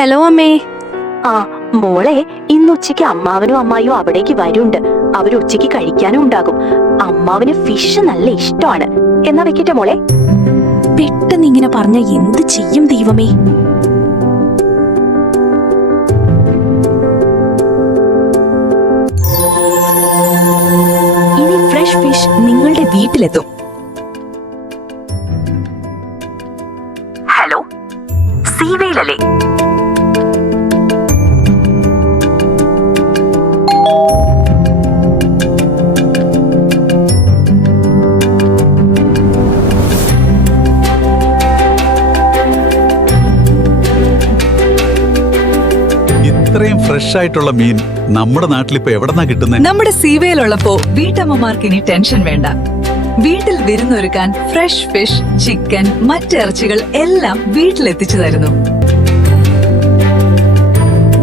Hello അമ്മേ. ആ മോളെ, ഇന്ന് ഉച്ചയ്ക്ക് അമ്മാവനും അമ്മായിയും അവിടേക്ക് വരുന്നുണ്ട്. അവർ ഉച്ചയ്ക്ക് കഴിക്കാനും ഉണ്ടാകും. അമ്മാവന് ഫിഷ് നല്ല ഇഷ്ടമാണ്. എന്നാ വെക്കട്ടെ മോളെ? പെട്ടെന്ന് ഇങ്ങനെ പറഞ്ഞ എന്ത് ചെയ്യും ദൈവമേ. ഇനി ഫ്രഷ് ഫിഷ് നിങ്ങളുടെ വീട്ടിലെത്തും. ഹലോ, സീവേലല്ലേ? ഇത്രയും ഫ്രഷ് ആയിട്ടുള്ള മീൻ നമ്മുടെ നാട്ടിലിപ്പോ എവിടെന്നാ കിട്ടുന്നത്? നമ്മുടെ സീവയിലുള്ളപ്പോ വീട്ടമ്മമാർക്ക് ഇനി ടെൻഷൻ വേണ്ട. വീട്ടിൽ വിരുന്നൊരുക്കാൻ ഫ്രഷ് ഫിഷ്, ചിക്കൻ, മറ്റിറച്ചികൾ എല്ലാം വീട്ടിലെത്തിച്ചു തരുന്നു.